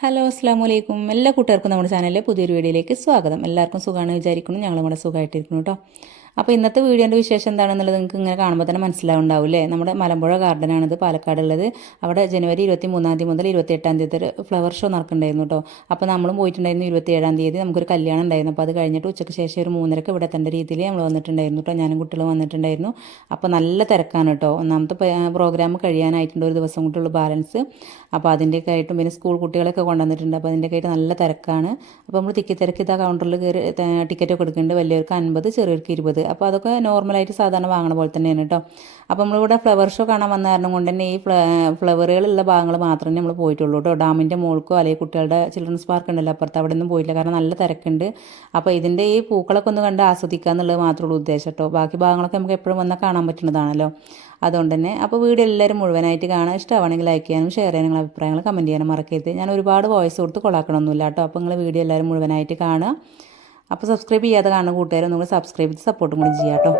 Hello അസ്സാം വലൈക്കും എല്ലാ കൂട്ടുകാർക്കും നമ്മുടെ ചാനലിലെ പുതിയൊരു വീഡിയോയിലേക്ക് സ്വാഗതം. എല്ലാവർക്കും സുഖമാണ് വിചാരിക്കുന്നു. ഞങ്ങളും കൂടെ സുഖമായിട്ടിരിക്കുന്നു കേട്ടോ. അപ്പോൾ ഇന്നത്തെ വീഡിയോൻ്റെ വിശേഷം എന്താണെന്നുള്ളത് നിങ്ങൾക്ക് ഇങ്ങനെ കാണുമ്പോൾ തന്നെ മനസ്സിലാവുണ്ടാവില്ലേ. നമ്മുടെ മലമ്പുഴ ഗാർഡനാണിത്, പാലക്കാടുള്ളത്. അവിടെ ജനുവരി 23 മുതൽ 28 വരെ ഫ്ലവർ ഷോ നടക്കുന്നുണ്ടായിരുന്നു കേട്ടോ. അപ്പോൾ നമ്മളും പോയിട്ടുണ്ടായിരുന്നു. 27 നമുക്കൊരു കല്യാണം ഉണ്ടായിരുന്നു. അപ്പോൾ അത് കഴിഞ്ഞിട്ട് ഉച്ചയ്ക്ക് ശേഷം ഒരു 3:30 ഇവിടെ എത്തേണ്ട രീതിയിൽ നമ്മൾ വന്നിട്ടുണ്ടായിരുന്നു കേട്ടോ. ഞാനും കുട്ടികളും വന്നിട്ടുണ്ടായിരുന്നു. അപ്പോൾ നല്ല തിരക്കാണ് കേട്ടോ. ഒന്നാമത്തെ പ്രോഗ്രാം കഴിയാനായിട്ടുണ്ട്, ഒരു ദിവസം കൂട്ടുള്ളൂ ബാലൻസ്. അപ്പോൾ അതിൻ്റെയൊക്കെ ആയിട്ടും പിന്നെ സ്കൂൾ കുട്ടികളൊക്കെ കൊണ്ടുവന്നിട്ടുണ്ട്. അപ്പോൾ അതിൻ്റെയൊക്കെ ആയിട്ട് നല്ല തിരക്കാണ്. അപ്പോൾ നമ്മൾ തിരക്ക് ഇതാ കൗണ്ടറിൽ കയറി ടിക്കറ്റൊക്കെ എടുക്കുന്നുണ്ട്. വലിയവർക്ക് 50, ചെറിയവർക്ക് 20. അപ്പോൾ അതൊക്കെ നോർമലായിട്ട് സാധാരണ വാങ്ങണ പോലെ തന്നെയാണ് കേട്ടോ. അപ്പോൾ നമ്മളിവിടെ ഫ്ലവർ ഷോ കാണാൻ വന്ന കാരണം കൊണ്ട് തന്നെ ഈ ഫ്ലവറുകളുള്ള ഭാഗങ്ങൾ മാത്രമേ നമ്മൾ പോയിട്ടുള്ളൂ കേട്ടോ. ഡാമിൻ്റെ മുകൾക്കോ അല്ലെങ്കിൽ കുട്ടികളുടെ ചിൽഡ്രൻസ് പാർക്ക് ഉണ്ടല്ലോ അപ്പുറത്ത്, അവിടെ ഒന്നും പോയില്ല. കാരണം നല്ല തിരക്കുണ്ട്. അപ്പോൾ ഇതിൻ്റെ ഈ പൂക്കളൊക്കെ ഒന്ന് കണ്ട് ആസ്വദിക്കുക എന്നുള്ളത് മാത്രമേ ഉള്ളൂ ഉദ്ദേശം കേട്ടോ. ബാക്കി ഭാഗങ്ങളൊക്കെ നമുക്ക് എപ്പോഴും വന്നാൽ കാണാൻ പറ്റുന്നതാണല്ലോ. അതുകൊണ്ട് തന്നെ അപ്പോൾ വീഡിയോ എല്ലാവരും മുഴുവനായിട്ട് കാണാൻ ഇഷ്ടമാണെങ്കിൽ ലൈക്ക് ചെയ്യാനും ഷെയർ ചെയ്യാനും നിങ്ങളുടെ അഭിപ്രായങ്ങൾ കമൻറ്റ് ചെയ്യാനും മറക്കരുത്. ഞാൻ ഒരുപാട് വോയിസ് കൊടുത്ത് കൊളാക്കണമൊന്നുമില്ല കേട്ടോ. അപ്പോൾ നിങ്ങൾ വീഡിയോ എല്ലാവരും മുഴുവനായിട്ട് കാണുക. അപ്പോൾ സബ്സ്ക്രൈബ് ചെയ്യാതെ കാണുന്ന കൂട്ടുകാരും നിങ്ങൾ സബ്സ്ക്രൈബ് ചെയ്ത് സപ്പോർട്ടും കൂടി ചെയ്യാം കേട്ടോ.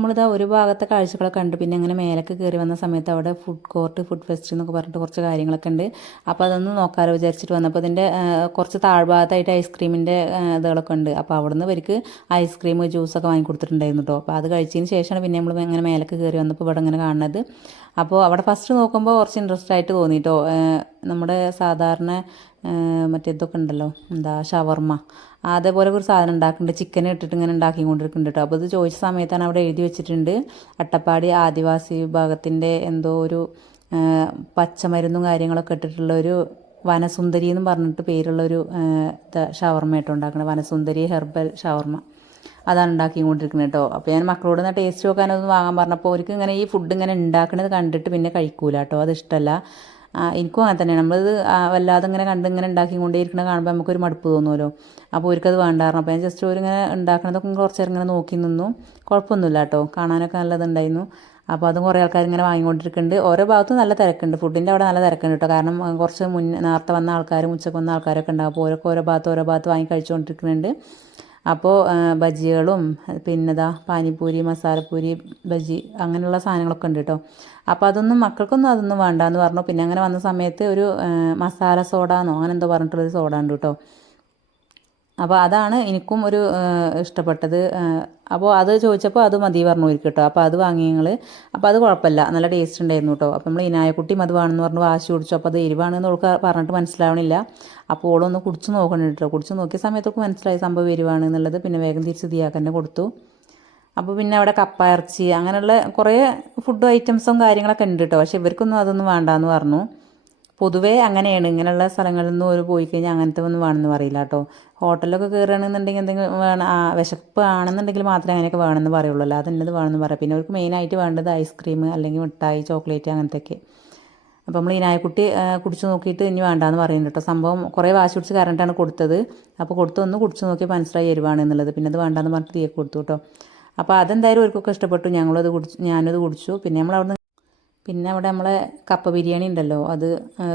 നമ്മളിതാ ഒരു ഭാഗത്തെ കാഴ്ചകളൊക്കെ കണ്ട് പിന്നെ അങ്ങനെ മേലേക്ക് കയറി വന്ന സമയത്ത് അവിടെ ഫുഡ് കോർട്ട് ഫുഡ് ഫെസ്റ്റ് എന്നൊക്കെ പറഞ്ഞിട്ട് കുറച്ച് കാര്യങ്ങളൊക്കെ ഉണ്ട്. അപ്പോൾ അതൊന്ന് നോക്കാമല്ലോ വിചാരിച്ചിട്ട് വന്നപ്പോൾ ഇതിൻ്റെ കുറച്ച് താഴ്ഭാഗത്തായിട്ട് ഐസ്ക്രീമിൻ്റെ ഇതുകളൊക്കെ ഉണ്ട്. അപ്പോൾ അവിടുന്ന് ഇവർക്ക് ഐസ്ക്രീം ജ്യൂസൊക്കെ വാങ്ങി കൊടുത്തിട്ടുണ്ടായിരുന്നു കേട്ടോ. അപ്പോൾ അത് കഴിച്ചതിന് ശേഷമാണ് പിന്നെ നമ്മൾ ഇങ്ങനെ മേലേക്ക് കയറി വന്നപ്പോൾ ഇവിടെ ഇങ്ങനെ കാണുന്നത്. അപ്പോൾ അവിടെ ഫസ്റ്റ് നോക്കുമ്പോൾ കുറച്ച് ഇൻട്രസ്റ്റ് ആയിട്ട് തോന്നി കേട്ടോ. നമ്മുടെ സാധാരണ മറ്റേ ഇതൊക്കെ ഉണ്ടല്ലോ, എന്താ ഷവർമ്മ, അതേപോലെ ഒരു സാധനം ഉണ്ടാക്കുന്നുണ്ട്, ചിക്കൻ ഇട്ടിട്ട് ഇങ്ങനെ ഉണ്ടാക്കിക്കൊണ്ടിരിക്കുന്നുണ്ട് കേട്ടോ. അപ്പോൾ ഇത് ചോദിച്ച സമയത്താണ് അവിടെ എഴുതി വെച്ചിട്ടുണ്ട് അട്ടപ്പാടി ആദിവാസി വിഭാഗത്തിൻ്റെ എന്തോ ഒരു പച്ചമരുന്നും കാര്യങ്ങളൊക്കെ ഇട്ടിട്ടുള്ള ഒരു വനസുന്ദരി എന്നും പറഞ്ഞിട്ട് പേരുള്ളൊരു ഷവർമ്മ കേട്ടോ ഉണ്ടാക്കുന്നത്. വനസുന്ദരി ഹെർബൽ ഷവർമ്മ അതാണ് ഉണ്ടാക്കിക്കൊണ്ടിരിക്കുന്നത് കേട്ടോ. അപ്പോൾ ഞാൻ മക്കളോട് നിന്ന് ടേസ്റ്റ് നോക്കാനൊന്ന് വാങ്ങാൻ പറഞ്ഞപ്പോൾ അവർക്ക് ഇങ്ങനെ ഈ ഫുഡ് ഇങ്ങനെ ഉണ്ടാക്കുന്നത് കണ്ടിട്ട് പിന്നെ കഴിക്കൂല കേട്ടോ, അത് ഇഷ്ടമല്ല. എനിക്കും അങ്ങനെ തന്നെയാണ്. നമ്മളിത് വല്ലാതെ ഇങ്ങനെ കണ്ട് ഇങ്ങനെ ഉണ്ടാക്കിക്കൊണ്ടേയിരിക്കണ കാണുമ്പോൾ നമുക്കൊരു മടുപ്പ് തോന്നുമല്ലോ. അപ്പോൾ അവർക്കത് വേണ്ടായിരുന്നു. അപ്പോൾ ഞാൻ ജസ്റ്റ് ഒരിങ്ങനെ ഉണ്ടാക്കണതൊക്കെ കുറച്ച് നേരം ഇങ്ങനെ നോക്കി നിന്നു. കുഴപ്പമൊന്നുമില്ല കേട്ടോ, കാണാനൊക്കെ നല്ലതുണ്ടായിരുന്നു. അപ്പോൾ അതും കുറേ ആൾക്കാർ ഇങ്ങനെ വാങ്ങിക്കൊണ്ടിരിക്കുന്നുണ്ട്. ഓരോ ഭാഗത്തും നല്ല തിരക്കുണ്ട്, ഫുഡിൻ്റെ അവിടെ നല്ല തിരക്കുണ്ട് കേട്ടോ. കാരണം കുറച്ച് നേരത്തെ വന്ന ആൾക്കാരും ഉച്ചക്ക് വന്ന ആൾക്കാരൊക്കെ ഉണ്ടാവും. അപ്പോൾ ഓരോ ഭാഗത്ത് വാങ്ങി കഴിച്ചുകൊണ്ടിരിക്കുന്നുണ്ട്. അപ്പോൾ ബജികളും പിന്നെതാ പാനിപ്പൂരി, മസാലപ്പൂരി, ബജി അങ്ങനെയുള്ള സാധനങ്ങളൊക്കെ ഉണ്ട് കേട്ടോ. അപ്പോൾ മക്കൾക്കൊന്നും വേണ്ടാന്ന് പറഞ്ഞു. പിന്നെ അങ്ങനെ വന്ന സമയത്ത് ഒരു മസാല സോഡ എന്നോ അങ്ങനെ എന്തോ പറഞ്ഞിട്ടുള്ളൊരു സോഡ ഉണ്ട് കേട്ടോ. അപ്പോൾ അതാണ് എനിക്കും ഒരു ഇഷ്ടപ്പെട്ടത്. അപ്പോൾ അത് ചോദിച്ചപ്പോൾ അത് മതി പറഞ്ഞു കേട്ടോ. അപ്പോൾ അത് വാങ്ങി ഞങ്ങൾ. അപ്പോൾ അത് കുഴപ്പമില്ല, നല്ല ടേസ്റ്റ് ഉണ്ടായിരുന്നു കേട്ടോ. അപ്പോൾ നമ്മൾ ഇനായക്കുട്ടിയും അത് വേണമെന്ന് പറഞ്ഞ് വാശി കുടിച്ചു. അപ്പോൾ അത് എരിവാണെന്ന് അവൾക്ക് പറഞ്ഞിട്ട് മനസ്സിലാവണില്ല. അപ്പോൾ ഓളൊന്ന് കുടിച്ച് നോക്കണം കേട്ടോ. കുടിച്ച് നോക്കിയ സമയത്തൊക്കെ മനസ്സിലായി സംഭവം എരിവാണ് എന്നുള്ളത്. പിന്നെ വേഗം തിരിച്ച് ദിയാക്കന്നെ കൊടുത്തു. അപ്പോൾ പിന്നെ അവിടെ കപ്പ ഇറച്ചി അങ്ങനെയുള്ള കുറേ ഫുഡ് ഐറ്റംസും കാര്യങ്ങളൊക്കെ ഉണ്ട് കേട്ടോ. പക്ഷേ ഇവർക്കൊന്നും അതൊന്നും വേണ്ടാന്ന് പറഞ്ഞു. പൊതുവേ അങ്ങനെയാണ്, ഇങ്ങനെയുള്ള സ്ഥലങ്ങളിൽ നിന്ന് ഒരു പോയി കഴിഞ്ഞാൽ അങ്ങനത്തെ ഒന്നും വേണമെന്ന് പറയില്ല കേട്ടോ. ഹോട്ടലൊക്കെ കയറുകയാണെന്നുണ്ടെങ്കിൽ എന്തെങ്കിലും വേണം, വിശപ്പ് ആണെന്നുണ്ടെങ്കിൽ മാത്രമേ അങ്ങനെയൊക്കെ വേണമെന്ന് പറയുള്ളൂ, അല്ലാതെ ഇന്നത് വേണമെന്ന് പറയാം. പിന്നെ അവർക്ക് മെയിനായിട്ട് വേണ്ടത് ഐസ്ക്രീം അല്ലെങ്കിൽ മിഠായി, ചോക്ലേറ്റ് അങ്ങനത്തെയൊക്കെ. അപ്പോൾ നമ്മൾ ഈ നായക്കുട്ടി കുടിച്ച് നോക്കിയിട്ട് ഇനി വേണ്ടാന്ന് പറയുന്നുണ്ട് കേട്ടോ. സംഭവം കുറേ വാശി പിടിച്ച് കറണ്ടാണ് കൊടുത്തത്. അപ്പോൾ കൊടുത്തൊന്ന് കുടിച്ച് നോക്കി മനസ്സിലായി എരിവാണ് എന്നുള്ളത്. പിന്നെ അത് വേണ്ടാന്ന് പറഞ്ഞിട്ട് തീയെ കൊടുത്തു കേട്ടോ. അപ്പോൾ അതെന്തായാലും അവർക്കൊക്കെ ഇഷ്ടപ്പെട്ടു. ഞാനത് കുടിച്ചു. പിന്നെ അവിടെ നമ്മളെ കപ്പ ബിരിയാണി ഉണ്ടല്ലോ, അത്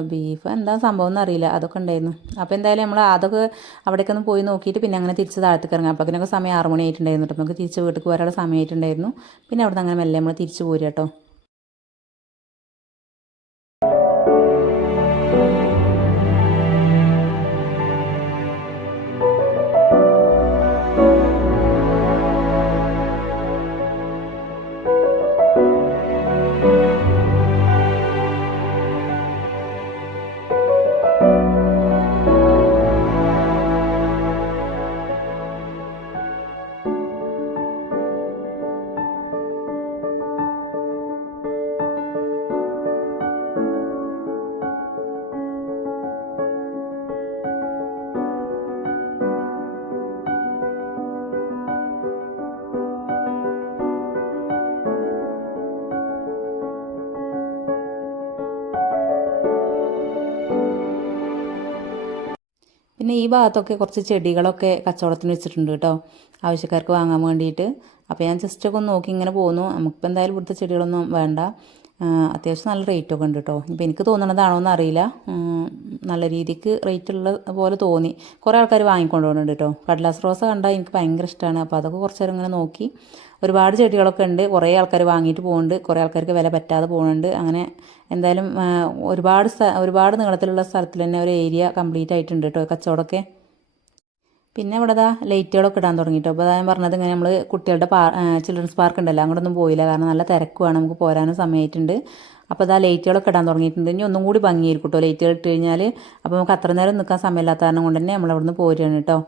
ബീഫ് എന്താ സംഭവം എന്നറിയില്ല, അതൊക്കെ ഉണ്ടായിരുന്നു. അപ്പോൾ എന്തായാലും നമ്മൾ അതൊക്കെ അവിടേക്ക് ഒന്ന് പോയി നോക്കിയിട്ട് പിന്നെ അങ്ങനെ തിരിച്ച് താഴത്തേക്ക് ഇറങ്ങാം. അപ്പോൾ അതിനൊക്കെ സമയം 6 മണി ആയിട്ടുണ്ടായിരുന്നു കേട്ടോ. നമുക്ക് തിരിച്ച് വീട്ടിൽ വരാനുള്ള സമയമായിട്ടുണ്ടായിരുന്നു. പിന്നെ അവിടെ നിന്ന് അങ്ങനെ മെല്ലെ നമ്മൾ തിരിച്ച് പോരുക കേട്ടോ. പിന്നെ ഈ ഭാഗത്തൊക്കെ കുറച്ച് ചെടികളൊക്കെ കച്ചവടത്തിന് വെച്ചിട്ടുണ്ട് കേട്ടോ, ആവശ്യക്കാർക്ക് വാങ്ങാൻ വേണ്ടിയിട്ട്. അപ്പോൾ ഞാൻ ജസ്റ്റൊക്കെ ഒന്ന് നോക്കി ഇങ്ങനെ പോന്നു. നമുക്കിപ്പോൾ എന്തായാലും ഇവിടുത്തെ ചെടികളൊന്നും വേണ്ട. അത്യാവശ്യം നല്ല റേറ്റൊക്കെ ഉണ്ട് കേട്ടോ. ഇപ്പോൾ എനിക്ക് തോന്നണതാണോ എന്ന് അറിയില്ല, നല്ല രീതിക്ക് റേറ്റ് ഉള്ള പോലെ തോന്നി. കുറേ ആൾക്കാർ വാങ്ങിക്കൊണ്ട് പോകുന്നുണ്ട് കേട്ടോ. കടലാസ് റോസ കണ്ടാൽ എനിക്ക് ഭയങ്കര ഇഷ്ടമാണ്. അപ്പോൾ അതൊക്കെ കുറച്ച് നേരം ഇങ്ങനെ നോക്കി. ഒരുപാട് ചെടികളൊക്കെ ഉണ്ട്. കുറേ ആൾക്കാർ വാങ്ങിയിട്ട് പോകുന്നുണ്ട്, കുറേ ആൾക്കാർക്ക് വില പറ്റാതെ പോകുന്നുണ്ട്. അങ്ങനെ എന്തായാലും ഒരുപാട് നീളത്തിലുള്ള സ്ഥലത്തിൽ തന്നെ ഒരു ഏരിയ കംപ്ലീറ്റ് ആയിട്ടുണ്ട് കേട്ടോ കച്ചവടമൊക്കെ. പിന്നെ ഇവിടെ ലൈറ്റുകളൊക്കെ ഇടാൻ തുടങ്ങിയിട്ടോ. അപ്പോൾ ഞാൻ പറഞ്ഞത് ഇങ്ങനെ നമ്മൾ കുട്ടികളുടെ ചിൽഡ്രൻസ് പാർക്ക് ഉണ്ടല്ലോ, അങ്ങോട്ടൊന്നും പോയില്ല, കാരണം നല്ല തിരക്കുവാണ്, നമുക്ക് പോരാനും സമയമായിട്ടുണ്ട്. അപ്പോൾ ലൈറ്റുകളൊക്കെ ഇടാൻ തുടങ്ങിയിട്ടുണ്ട്. ഇനി ഒന്നും കൂടി ഭംഗിയായിരിക്കും കേട്ടോ ലൈറ്റുകൾ ഇട്ട് കഴിഞ്ഞാൽ. അപ്പോൾ നമുക്ക് അത്ര നേരം നിൽക്കാൻ സമയമില്ലാത്ത കാരണം കൊണ്ട് തന്നെ നമ്മളവിടുന്ന് പോരുകയാണ് കേട്ടോ.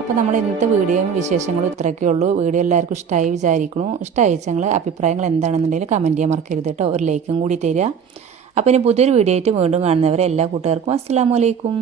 അപ്പോൾ നമ്മൾ ഇന്നത്തെ വീഡിയോയും വിശേഷങ്ങളും ഇത്രയൊക്കെ ഉള്ളൂ. വീഡിയോ എല്ലാവർക്കും ഇഷ്ടമായി വിചാരിക്കണു. ഇഷ്ടമായി ഞങ്ങൾ അഭിപ്രായങ്ങൾ എന്താണെന്നുണ്ടെങ്കിൽ കമൻറ്റ് ചെയ്യാൻ മറക്കരുത് കേട്ടോ. ഒരു ലൈക്കും കൂടി തരിക. അപ്പോൾ ഇനി പുതിയൊരു വീഡിയോ ആയിട്ട് വീണ്ടും കാണുന്നവരെ എല്ലാ കൂട്ടുകാർക്കും അസ്സലാമു അലൈക്കും.